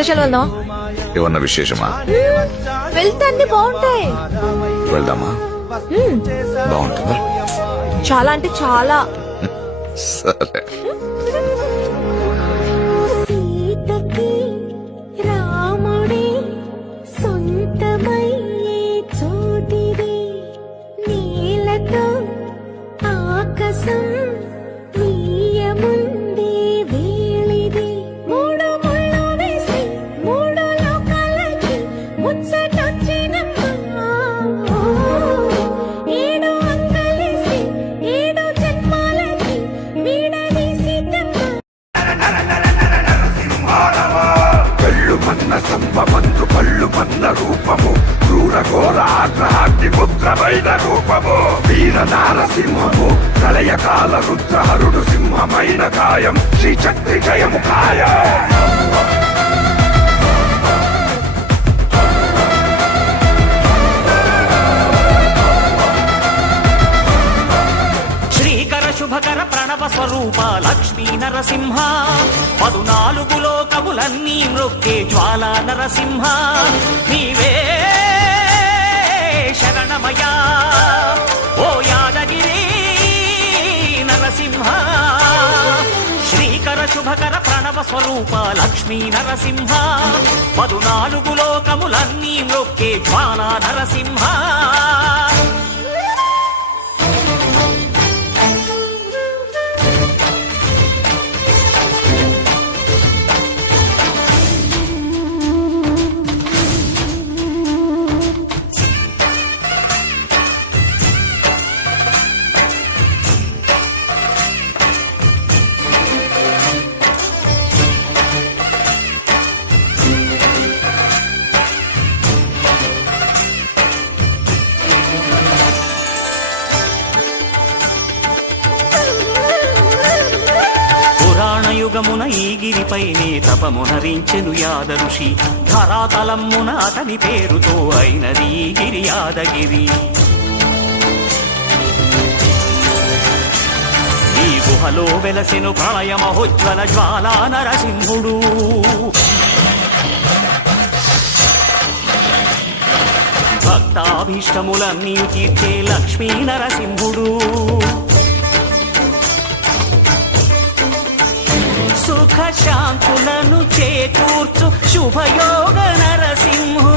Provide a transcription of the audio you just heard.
భద్రాచలం వెళ్దాం. ఏమన్నా విశేషమా? వెళ్తే అన్ని బాగుంటాయి. వెళ్దామా? బాగుంటుందా? చాలా అంటే చాలా. సరే. సీతకి రాముడే సొంతమయ్యే చోటిది, నీలతో ఆకాశం నీయముందే వేళిది, మూడు ముళ్ళు వేసి మూడు లోకాలకి ముచ్చటొచ్చినమ్మా, ఏడు అంగలేసి ఏడు జన్మాలకి వీడదీసిద్దమ్మా. కళ్ళు మన్న సంభవంతు కళ్ళు మన్న రూపము, క్రూర ఘోర ఆగ్రహాగ్ని పుత్రమైన రూపము, వీర నారసింహము ప్రళయకాల రుద్రహరుడు సింహమైన కాయం, శ్రీ చక్రి జయము కాయం. శుభకర ప్రణవ స్వరూప లక్ష్మీ నరసింహ, 14 లోకములన్నీ మృక్కే జ్వాలా నరసింహ, నీవే శరణమయా ఓ యాదగిరి నరసింహ. శ్రీకర శుభకర ప్రణవ స్వరూప లక్ష్మీ నరసింహ, 14 లోకములన్నీ మృక్కే జ్వాలా నరసింహ. యుగమున ఈ గిరిపైనే తపమునరించెను యాద ఋషి, ధరాతలమ్మున అతని పేరుతో అయినది ఈ గిరి యాదగిరి. ఈ గుహలో వెలసెను ప్రళయ మహోజ్వల జ్వాలా నరసింహుడు, భక్తాభీష్టములన్నీ తీర్చే లక్ష్మీ నరసింహుడు, సుఖ శాంతులను చేకూర్చు శుభయోగ నరసింహుడు.